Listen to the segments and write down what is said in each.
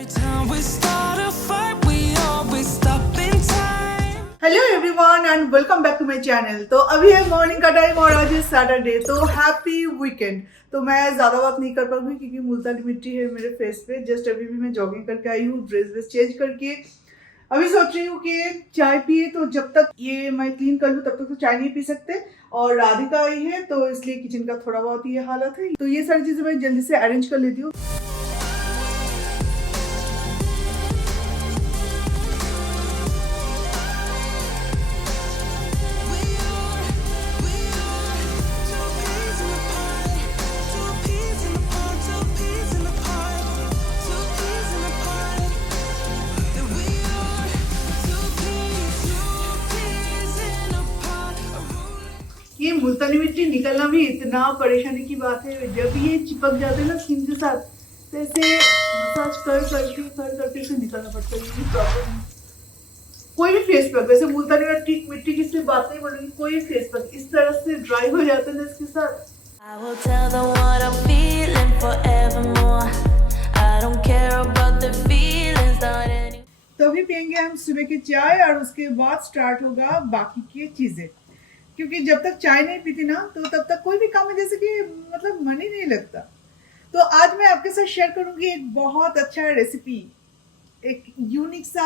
Hello everyone and welcome back to my channel. तो अभी है मॉर्निंग का टाइम और आज है सैटरडे, तो हैप्पी वीकेंड। तो मैं ज्यादा बात नहीं कर पाऊंगी क्योंकि मुल्तानी मिट्टी है मेरे फेस पे। जस्ट अभी भी मैं जॉगिंग करके आई हूँ, ड्रेस चेंज करके। अभी सोच रही हूँ कि चाय पिए, तो जब तक ये मैं क्लीन कर लूँ तब तक तो चाय नहीं पी सकते। और राधिका आई है तो इसलिए किचन का थोड़ा बहुत ये हालत है, तो ये सारी चीजें मैं जल्दी से अरेंज कर लेती हूँ। ये मुल्तानी मिट्टी निकलना भी इतना परेशानी की बात है। जब ये चिपक जाते हैं ना स्किन के साथ, तो ऐसे मसाज कर करके इसे निकालना पड़ता है। ये प्रॉब्लम है। कोई भी फेस पैक, वैसे मुल्तानी मिट्टी की सिर्फ बात नहीं बोलूंगी, कोई भी फेस पैक इस तरह से ड्राई हो जाता है ना इसके साथ। I will tell them what I'm feeling forevermore. I don't care about the feelings not any. तो अभी पियेंगे हम सुबह की चाय और उसके बाद स्टार्ट होगा बाकी की चीजें। क्योंकि जब तक चाय नहीं पीती ना तो तब तक कोई भी काम है जैसे कि मतलब मन ही नहीं लगता। तो आज मैं आपके साथ शेयर करूंगी एक बहुत अच्छा रेसिपी, एक यूनिक सा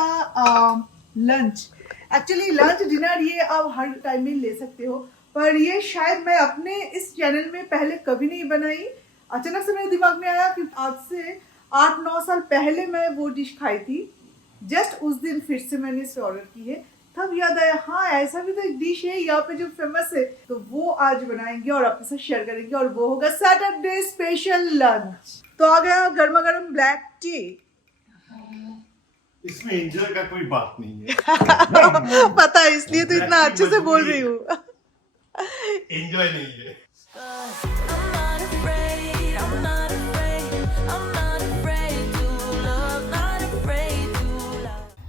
लंच। एक्चुअली लंच डिनर ये आप हर टाइम में ले सकते हो, पर ये शायद मैं अपने इस चैनल में पहले कभी नहीं बनाई। अचानक से मेरे दिमाग में आया कि आज से 8-9 साल पहले मैं वो डिश खाई थी। जस्ट उस दिन फिर से मैंने इसे ऑर्डर की है, तब याद आया हाँ ऐसा भी तो एक डिश है यहाँ पे जो फेमस है। तो वो आज बनाएंगे और आपके साथ शेयर करेंगे, और वो होगा सैटरडे स्पेशल लंच। तो आ गया गर्मा गर्म ब्लैक टी। इसमें एंजल का कोई बात नहीं है। पता है, इसलिए तो इतना अच्छे से बोल रही हूँ। एंजॉय नहीं है।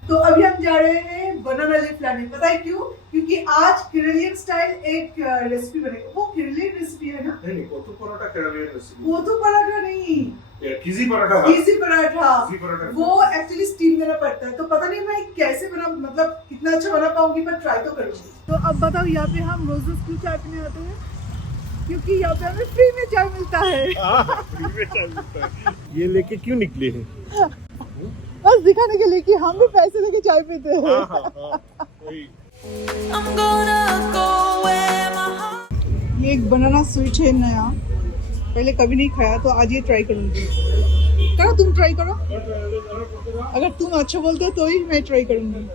तो अभी हम जा रहे हैं बनाना लीफ लाने। पता है क्यों? क्योंकि आज केरलियन स्टाइल एक रेसिपी बनेगी। वो केरलियन रेसिपी है ना? नहीं, कोथू पराठा केरलियन रेसिपी। कोथू पराठा नहीं, किसी पराठा। किसी पराठा वो एक्चुअली स्टीम देना पड़ता है। तो पता नहीं मैं कैसे बना, मतलब कितना अच्छा बना पाऊंगी, पर ट्राई तो करूंगी। तो अब बताओ, यहाँ पे हम रोज रोज क्यों चाय पीने आते हैं? क्योंकि यहाँ पे हमें फ्री में चाय मिलता है। फ्री में चाय मिलता है। ये लेके क्यों निकले हैं? बस दिखाने के लिए कि हम भी पैसे देके चाय पीते हैं। ये एक बनाना स्वीट है नया, पहले कभी नहीं खाया, तो आज ये ट्राई करूंगी। करो, तुम ट्राई करो। अगर तुम अच्छा बोलते हो तो ही मैं ट्राई करूंगी।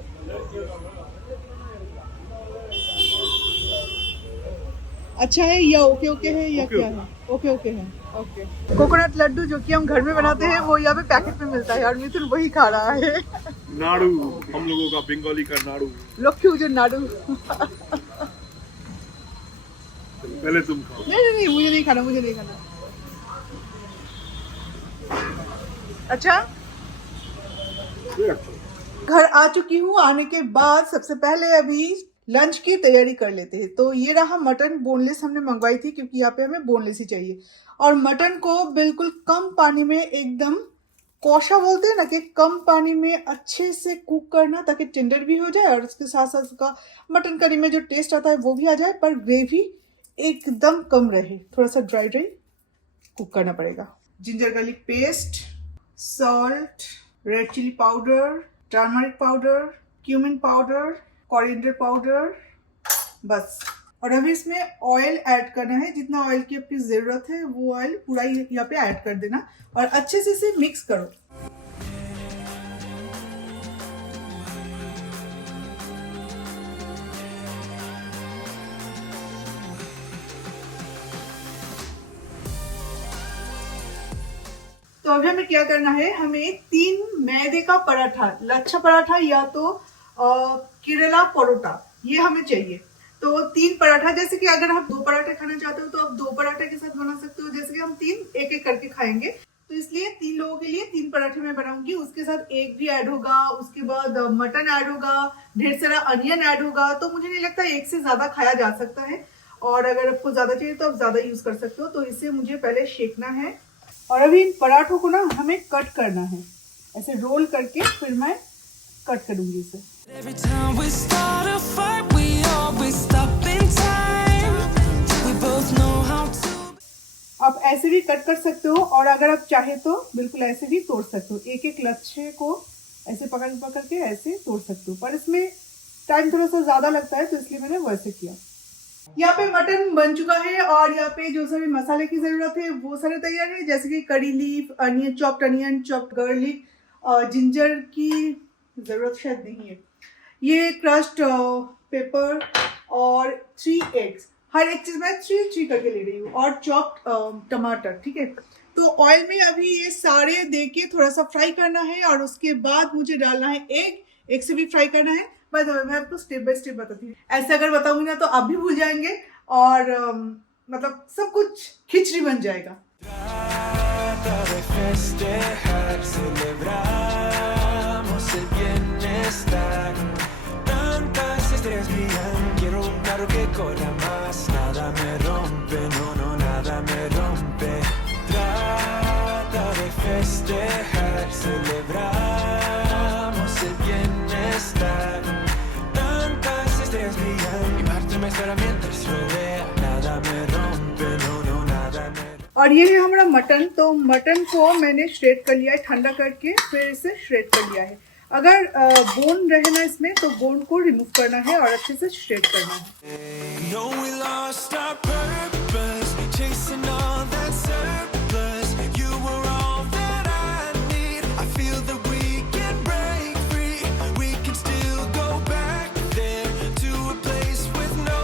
अच्छा है या ओके ओके है या क्या है? ओके ओके है। ओके। कोकोनट लड्डू जो कि हम घर में बनाते हैं वो यहाँ पे पैकेट में मिलता है, और मिथुन वही खा रहा है। नाड़ू, हम लोगों का बंगाली का नाड़ू। लोग जो नाड़ू। पहले तुम खाओ। नहीं, मुझे नहीं खाना। अच्छा, घर आ चुकी हूँ। आने के बाद सबसे पहले अभी लंच की तैयारी कर लेते हैं। तो ये रहा मटन, बोनलेस हमने मंगवाई थी क्योंकि यहाँ पे हमें बोनलेस ही चाहिए। और मटन को बिल्कुल कम पानी में, एकदम कौशा बोलते हैं ना, कि कम पानी में अच्छे से कुक करना ताकि टेंडर भी हो जाए और उसके साथ साथ उसका मटन करी में जो टेस्ट आता है वो भी आ जाए, पर ग्रेवी एकदम कम रहे, थोड़ा सा ड्राई कुक करना पड़ेगा। Ginger garlic paste, salt, red chilli powder, turmeric powder, cumin powder, coriander powder, बस। और अभी इसमें ऑयल ऐड करना है। जितना ऑयल की आपकी ज़रूरत है वो ऑयल पूरा यहाँ पे ऐड कर देना और अच्छे से इसे मिक्स करो। तो अभी हमें क्या करना है, हमें 3 मैदे का पराठा, लच्छा पराठा या तो केरला परोटा, ये हमें चाहिए। तो 3 पराठा, जैसे कि अगर आप 2 पराठे खाना चाहते हो तो आप 2 पराठे के साथ बना सकते हो। जैसे कि हम 3 एक एक करके खाएंगे, तो इसलिए 3 लोगों के लिए 3 पराठे मैं बनाऊंगी। उसके साथ एग भी ऐड होगा, उसके बाद मटन ऐड होगा, ढेर सारा अनियन ऐड होगा। तो मुझे नहीं लगता एक से ज्यादा खाया जा सकता है, और अगर आपको ज्यादा चाहिए तो आप ज्यादा यूज कर सकते हो। तो इसे मुझे पहले सेकना है, और अभी इन पराठों को ना हमें कट करना है। ऐसे रोल करके फिर मैं कट करूंगी इसे। Every time we start a fight, we always stop in time. We both know how to. आप ऐसे भी कट कर सकते हो और अगर आप चाहे तो बिल्कुल ऐसे भी तोड़ सकते हो। एक एक लच्छे को ऐसे पकड़ पकड़ के ऐसे तोड़ सकते हो, पर इसमें टाइम थोड़ा सा ज़्यादा लगता है तो इसलिए मैंने वैसे किया। यहाँ पे मटन बन चुका है और यहाँ पे जो सारे मसाले की ज़रूरत है वो सारे तैयार है, जैसे कि करी leaf, onion, chopped garlic, ginger की ज़रूरत शायद नहीं है, ये क्रश्ड पेपर और 3 एग्स, हर एक चीज़ मैं 3 करके ले रही हूँ, और चॉप्ड टमाटर। ठीक है, तो ऑयल में अभी ये सारे दे के थोड़ा सा फ्राई करना है और उसके बाद मुझे डालना है एग से भी फ्राई करना है। बाय द वे मैं आपको स्टेप बाय स्टेप बताती हूँ, ऐसे अगर बताऊंगी ना तो आप भी भूल जाएंगे और मतलब सब कुछ खिचड़ी बन जाएगा। Trata de festejar, celebramos el bienestar. Tantas estrellas brillan, quiero un carro que corra más. Nada me rompe, no, no, nada me rompe. Trata de festejar, celebramos el bienestar. Tantas estrellas brillan, mi parte me espera mientras rodea. Nada me rompe, no, no, nada me rompe. और ये है हमारा mutton, तो mutton को मैंने shred कर लिया है, ठंडा करके फिर इसे श्रेड कर लिया है। अगर बोन रहे ना इसमें तो बोन को रिमूव करना है और अच्छे से श्रेड करना है। No, we lost our purpose, chasing all that surplus. You were all that I need. I feel that we can break free. We can still go back there to a place with no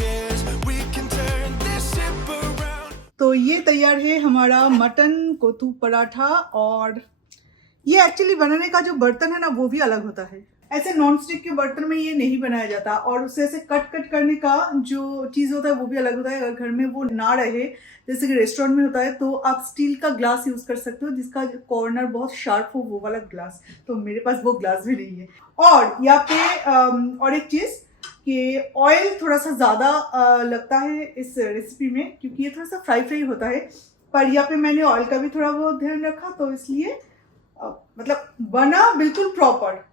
cares. We can turn this ship around. तो ये तैयार है हमारा mutton कोतू paratha, और ये actually बनाने का जो बर्तन है ना वो भी अलग होता है। ऐसे नॉन स्टिक के बर्तन में ये नहीं बनाया जाता, और उससे ऐसे कट करने का जो चीज़ होता है वो भी अलग होता है। अगर घर में वो ना रहे, जैसे कि रेस्टोरेंट में होता है, तो आप स्टील का ग्लास यूज़ कर सकते हो जिसका कॉर्नर बहुत शार्प हो, वो वाला ग्लास। तो मेरे पास वो ग्लास भी नहीं है। और यहाँ पे और एक चीज़ कि ऑयल थोड़ा सा ज़्यादा लगता है इस रेसिपी में, क्योंकि ये थोड़ा सा फ्राई होता है, पर यहाँ पे मैंने ऑयल का भी थोड़ा बहुत ध्यान रखा, तो इसलिए मतलब बना बिल्कुल प्रॉपर,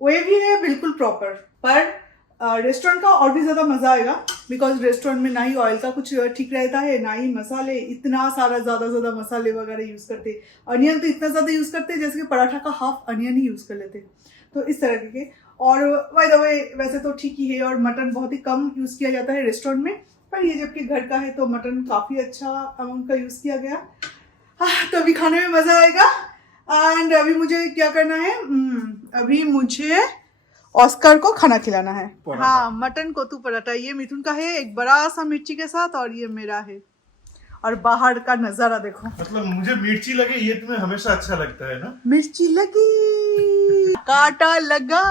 वो भी है बिल्कुल प्रॉपर। पर रेस्टोरेंट का और भी ज़्यादा मज़ा आएगा, बिकॉज रेस्टोरेंट में ना ही ऑयल का कुछ ठीक रहता है, ना ही मसाले इतना सारा ज़्यादा मसाले वगैरह यूज़ करते। अनियन तो इतना ज़्यादा यूज़ करते हैं जैसे कि पराठा का हाफ अनियन ही यूज़ कर लेते, तो इस तरह के। और बाय द वे वैसे तो ठीक ही है, और मटन बहुत ही कम यूज़ किया जाता है रेस्टोरेंट में, पर ये जबकि घर का है तो मटन काफ़ी अच्छा अमाउंट का यूज़ किया गया। तो अभी खाने में मज़ा आएगा। एंड अभी मुझे क्या करना है, अभी मुझे ऑस्कर को खाना खिलाना है। हाँ, मटन कोतू पराठा, ये मिथुन का है एक बड़ा सा मिर्ची के साथ, और ये मेरा है। और बाहर का नजारा देखो। मतलब मुझे मिर्ची लगे ये तुम्हें हमेशा अच्छा लगता है ना? मिर्ची लगी, कांटा लगा,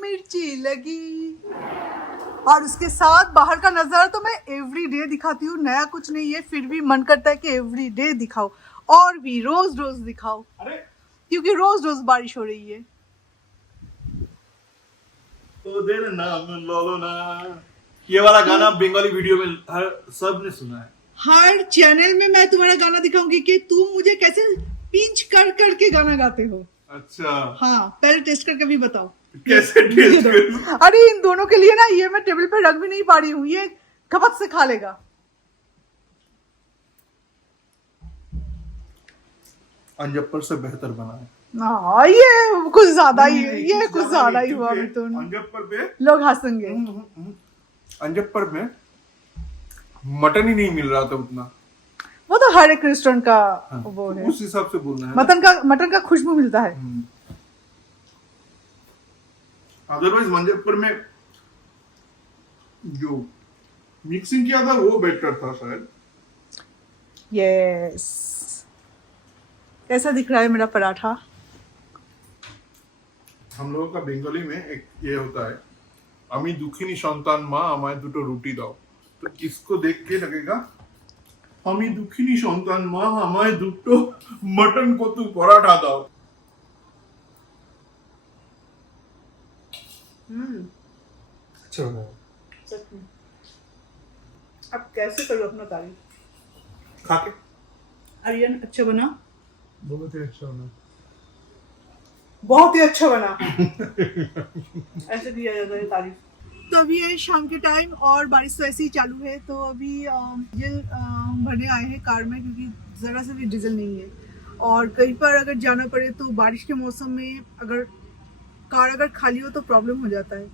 मिर्ची लगी। और उसके साथ बाहर का नजारा तो मैं एवरी डे दिखाती हूँ, नया कुछ नहीं है, फिर भी मन करता है कि एवरी डे दिखाओ, और भी रोज दिखाओ। अरे क्योंकि रोज बारिश हो रही है। तो देर नाम लोलो ना, ये वाला गाना बंगाली वीडियो में हर सब ने सुना है। हर चैनल में मैं तुम्हारा गाना दिखाऊंगी कि तुम मुझे कैसे पिंच के गाना गाते हो। अच्छा, हाँ, पहले टेस्ट करके भी बताओ कैसे टेस्ट कर? अरे इन दोनों के लिए ना ये मैं टेबल पे रख भी नहीं पा रही हूँ, ये खपत से खा लेगा। अंजप्पर से बेहतर बना है। हाँ, ये कुछ ज्यादा ही है, ये कुछ ज्यादा ही हुआ मिथुन, अंजप्पर पे लोग हंसेंगे। अंजप्पर में मटन ही नहीं मिल रहा था उतना, वो तो हर एक रेस्टोरेंट का वो है, उस हिसाब से बोलना है। मटन का खुशबू मिलता है। अदरवाइज मंजरपुर में जो मिक्सिंग किया था वो बेटर था शायद। यस, कैसा दिख रहा है मेरा पराठा? हम लोगों का बंगाली में एक ये होता है, अमी दुखिनी संतान माँ हमारे दुटो रोटी दाओ, तो इसको देख के लगेगा अमी दुखिनी संतान माँ हमारे दुटो मटन को तू पराठा दाओ। अच्छा बना। अब कैसे करूँ अपना तारीफ? खा के आर्यन अच्छा बना, बहुत ही अच्छा बना। बहुत ही अच्छा बना। ऐसे दिया जाता है तारीफ। तो अभी है शाम के टाइम और बारिश तो ऐसे ही चालू है, तो अभी डीजल भरने आए हैं कार में, क्योंकि ज़रा से भी डीजल नहीं है। और कहीं पर अगर जाना पड़े तो बारिश के मौसम में अगर कार अगर खाली हो तो प्रॉब्लम हो जाता है।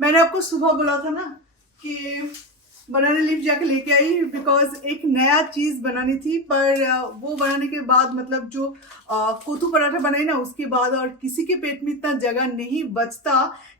मैंने आपको सुबह बोला था ना कि बनाना लीफ जाके लेके आई, बिकॉज एक नया चीज़ बनानी थी, पर वो बनाने के बाद मतलब जो कोथू पराठा बनाई ना उसके बाद और किसी के पेट में इतना जगह नहीं बचता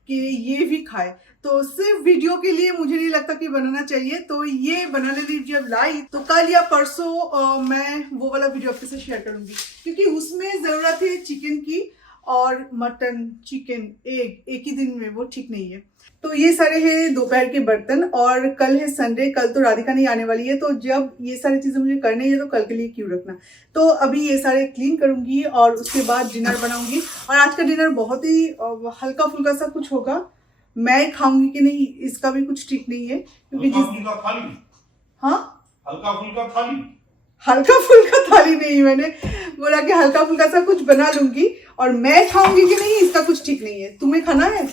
कि ये भी खाए, तो सिर्फ वीडियो के लिए मुझे नहीं लगता कि बनाना चाहिए। तो ये बनाना लीफ जब लाई तो कल या परसों मैं वो वाला वीडियो आपके साथ शेयर करूंगी, क्योंकि उसमें ज़रूरत है चिकन की, और मटन चिकन एक ही दिन में वो ठीक नहीं है। तो ये सारे हैं दोपहर के बर्तन, और कल है संडे, कल तो राधिका नहीं आने वाली है, तो जब ये सारी चीज़ें मुझे करनी है तो कल के लिए क्यों रखना। तो अभी ये सारे क्लीन करूंगी और उसके बाद डिनर बनाऊंगी। और आज का डिनर बहुत ही हल्का फुल्का सा कुछ होगा। मैं खाऊंगी कि नहीं इसका भी कुछ ठीक नहीं है, क्योंकि हाँ हल्का फुल्का थाली, हल्का फुल्का थाली नहीं, मैंने बोला कि हल्का फुल्का सा कुछ बना लूंगी, और मैं खाऊंगी कि नहीं इसका कुछ ठीक नहीं है। तुम्हें खाना है,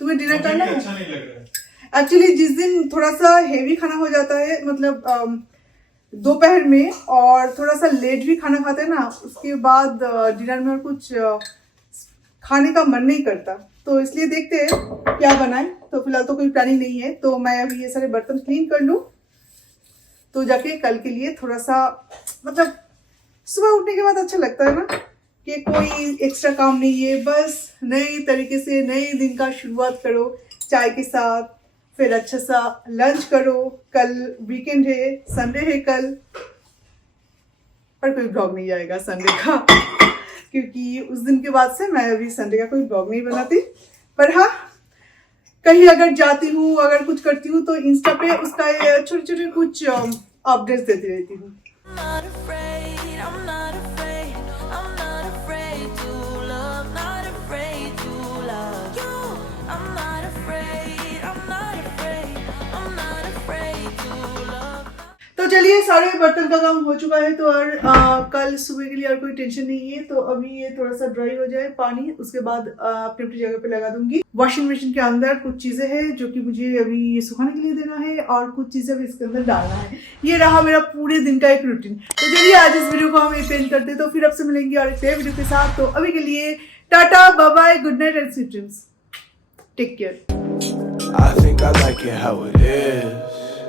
तुम्हें डिनर करना है। अच्छा नहीं लग रहा है एक्चुअली जिस दिन थोड़ा सा हेवी खाना हो जाता है, मतलब दोपहर में, और थोड़ा सा लेट भी खाना खाते हैं ना, उसके बाद डिनर में और कुछ खाने का मन नहीं करता, तो इसलिए देखते हैं क्या बनाए। तो फिलहाल तो कोई प्लानिंग नहीं है, तो मैं अभी ये सारे बर्तन क्लीन कर लूँ, तो जाके कल के लिए थोड़ा सा, मतलब सुबह उठने के बाद अच्छा लगता है ना कि कोई एक्स्ट्रा काम नहीं है, बस नए तरीके से नए दिन का शुरुआत करो चाय के साथ, फिर अच्छा सा लंच करो। कल वीकेंड है, संडे है कल, पर कोई ब्लॉग नहीं आएगा संडे का, क्योंकि उस दिन के बाद से मैं अभी संडे का कोई ब्लॉग नहीं बनाती। पर हाँ, कहीं अगर जाती हूँ, अगर कुछ करती हूँ, तो इंस्टा पे उसका छोटे छोटे कुछ अपडेट्स देती रहती हूँ। तो चलिए, सारे बर्तन का काम हो चुका है, तो और कल सुबह के लिए और कोई टेंशन नहीं है। तो अभी ये थोड़ा सा ड्राई हो जाए पानी, उसके बाद अपनी अपनी जगह पे लगा दूंगी। वॉशिंग मशीन के अंदर कुछ चीजें हैं जो कि मुझे अभी सुखाने के लिए देना है, और कुछ चीजें अभी इसके अंदर डालना है। ये रहा मेरा पूरे दिन का एक रूटीन। तो चलिए, आज इस वीडियो को हम एंड करते हैं, तो फिर आपसे मिलेंगे और एक नए वीडियो के साथ। तो अभी के लिए tata, bye bye, good night and sweet dreams, take care. I think I like it how it is.